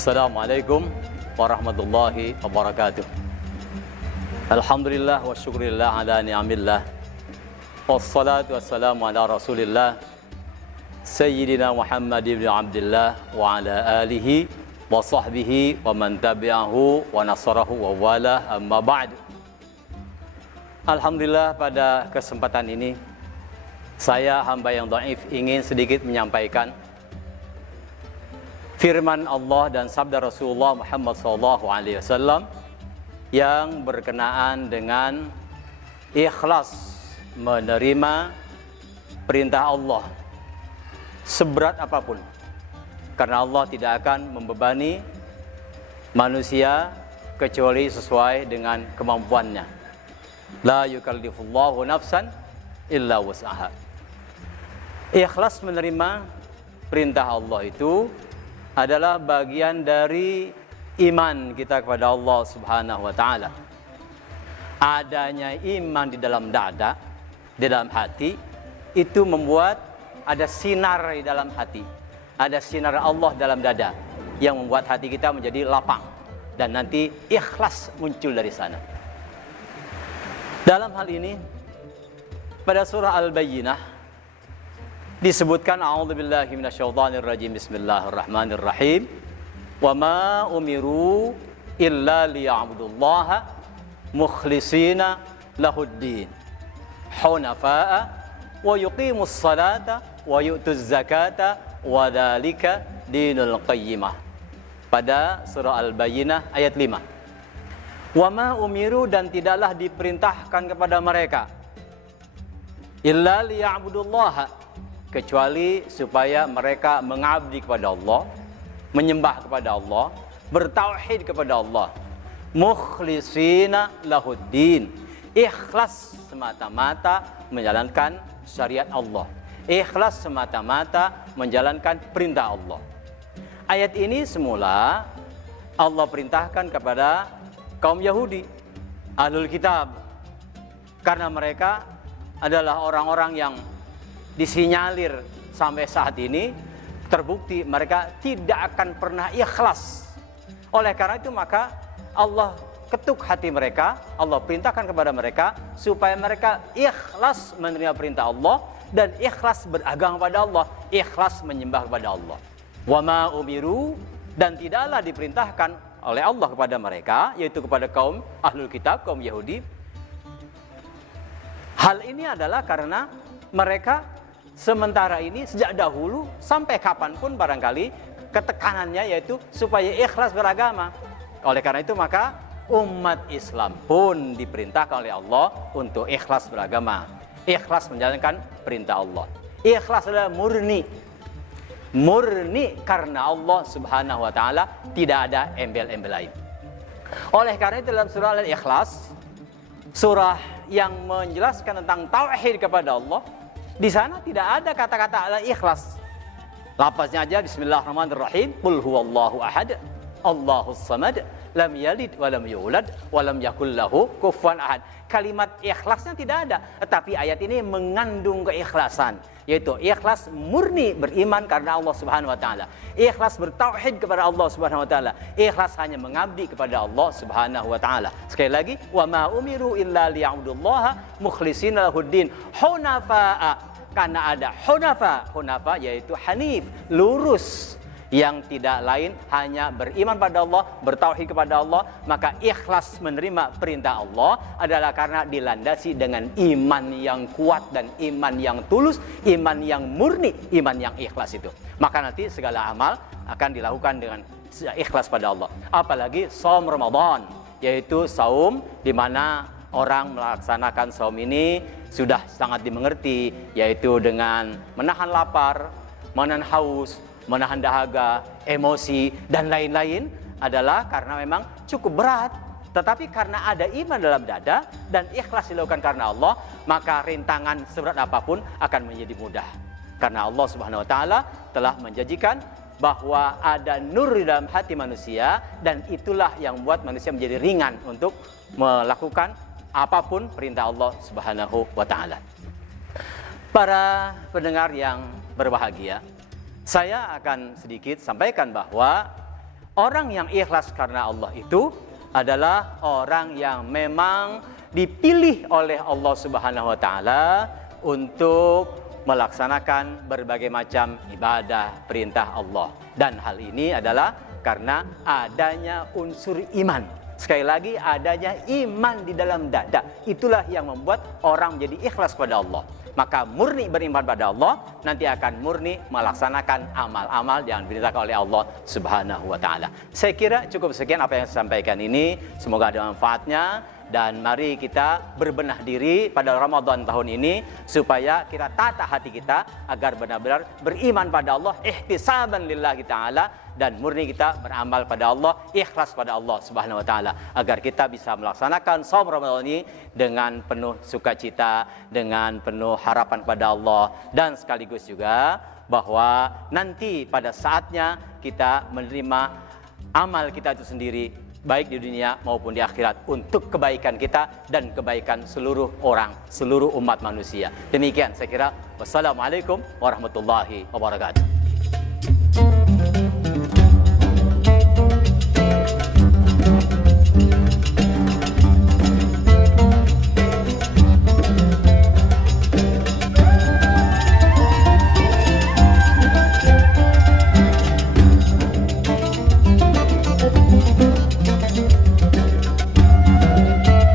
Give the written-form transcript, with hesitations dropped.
Assalamualaikum warahmatullahi wabarakatuh. Alhamdulillah wa syukurillah ala ni'amillah. Wassalatu wassalamu ala rasulillah Sayyidina Muhammad ibn Abdullah wa ala alihi wa sahbihi wa man tabi'ahu wa nasarahu wa wala amma ba'd. Alhamdulillah, pada kesempatan ini saya hamba yang dhaif ingin sedikit menyampaikan firman Allah dan sabda Rasulullah Muhammad SAW yang berkenaan dengan ikhlas menerima perintah Allah seberat apapun, karena Allah tidak akan membebani manusia kecuali sesuai dengan kemampuannya. La yukallifullahu nafsan illa wus'aha. Ikhlas menerima perintah Allah itu adalah bagian dari iman kita kepada Allah Subhanahu wa taala. Adanya iman di dalam dada, di dalam hati, itu membuat ada sinar di dalam hati. Ada sinar Allah dalam dada yang membuat hati kita menjadi lapang dan nanti ikhlas muncul dari sana. Dalam hal ini pada surah Al-Bayyinah disebutkan a'udzubillahi minasyaitonirrajim, bismillahirrahmanirrahim, wa ma umiru illa liya'budullaha mukhlishina lahuddin hunafa'a wa yuqimus salata wa yu'tuz zakata wa dzalika dinul qayyimah. Pada surah Al-Bayyinah ayat 5. Wa ma umiru, dan tidaklah diperintahkan kepada mereka illa liya'budullaha, kecuali supaya mereka mengabdi kepada Allah, menyembah kepada Allah, bertauhid kepada Allah, mukhlishina lahuddin, ikhlas semata-mata menjalankan syariat Allah, ikhlas semata-mata menjalankan perintah Allah. Ayat ini semula Allah perintahkan kepada kaum Yahudi, Ahlul Kitab, karena mereka adalah orang-orang yang disinyalir sampai saat ini terbukti mereka tidak akan pernah ikhlas. Oleh karena itu maka Allah ketuk hati mereka, Allah perintahkan kepada mereka supaya mereka ikhlas menerima perintah Allah dan ikhlas beragama kepada Allah, ikhlas menyembah kepada Allah. Wa ma umiru, dan tidaklah diperintahkan oleh Allah kepada mereka, yaitu kepada kaum Ahlul Kitab, kaum Yahudi. Hal ini adalah karena mereka sementara ini sejak dahulu sampai kapanpun barangkali ketekanannya yaitu supaya ikhlas beragama. Oleh karena itu maka umat Islam pun diperintahkan oleh Allah untuk ikhlas beragama, ikhlas menjalankan perintah Allah. Ikhlas adalah murni karena Allah Subhanahu wa taala, tidak ada embel-embel lain. Oleh karena itu dalam surah Al-Ikhlas, surah yang menjelaskan tentang tauhid kepada Allah, di sana tidak ada kata-kata al-ikhlas. Lafaznya aja bismillahirrahmanirrahim, qul huwallahu ahad, Allahus samad, lam yalid wa lam yulad wa lam yakul lahu kufuwan ahad. Kalimat ikhlasnya tidak ada, tetapi ayat ini mengandung keikhlasan, yaitu ikhlas murni beriman karena Allah Subhanahu wa taala, ikhlas bertauhid kepada Allah Subhanahu wa taala, ikhlas hanya mengabdi kepada Allah Subhanahu wa taala. Sekali lagi, wa ma umiru illa liya'budullaha mukhlishina lahuddin hunafa'a, karena ada hunafa yaitu hanif, lurus, yang tidak lain hanya beriman pada Allah, bertauhid kepada Allah. Maka ikhlas menerima perintah Allah adalah karena dilandasi dengan iman yang kuat dan iman yang tulus, iman yang murni, iman yang ikhlas itu. Maka nanti segala amal akan dilakukan dengan ikhlas pada Allah. Apalagi saum Ramadan, yaitu saum di mana orang melaksanakan saum ini sudah sangat dimengerti, yaitu dengan menahan lapar, menahan haus, menahan dahaga, emosi, dan lain-lain, adalah karena memang cukup berat. Tetapi karena ada iman dalam dada dan ikhlas dilakukan karena Allah, maka rintangan seberat apapun akan menjadi mudah. Karena Allah Subhanahu wa taala telah menjanjikan bahwa ada nur di dalam hati manusia, dan itulah yang membuat manusia menjadi ringan untuk melakukan apapun perintah Allah Subhanahu wa taala. Para pendengar yang berbahagia, saya akan sedikit sampaikan bahwa orang yang ikhlas karena Allah itu adalah orang yang memang dipilih oleh Allah Subhanahu wa taala untuk melaksanakan berbagai macam ibadah perintah Allah. Dan hal ini adalah karena adanya unsur iman. Sekali lagi, adanya iman di dalam dada. Itulah yang membuat orang menjadi ikhlas pada Allah. Maka murni beriman pada Allah, nanti akan murni melaksanakan amal-amal yang diperintahkan oleh Allah Subhanahu wa taala. Saya kira cukup sekian apa yang saya sampaikan ini. Semoga ada manfaatnya. Dan mari kita berbenah diri pada Ramadan tahun ini supaya kita tata hati kita agar benar-benar beriman pada Allah, ihtisaban lillahi ta'ala, dan murni kita beramal pada Allah, ikhlas pada Allah Subhanahu wa taala, agar kita bisa melaksanakan shaum Ramadan ini dengan penuh sukacita, dengan penuh harapan pada Allah, dan sekaligus juga bahwa nanti pada saatnya kita menerima amal kita itu sendiri, baik di dunia maupun di akhirat, untuk kebaikan kita dan kebaikan seluruh orang, seluruh umat manusia. Demikian saya kira. Wassalamualaikum warahmatullahi wabarakatuh.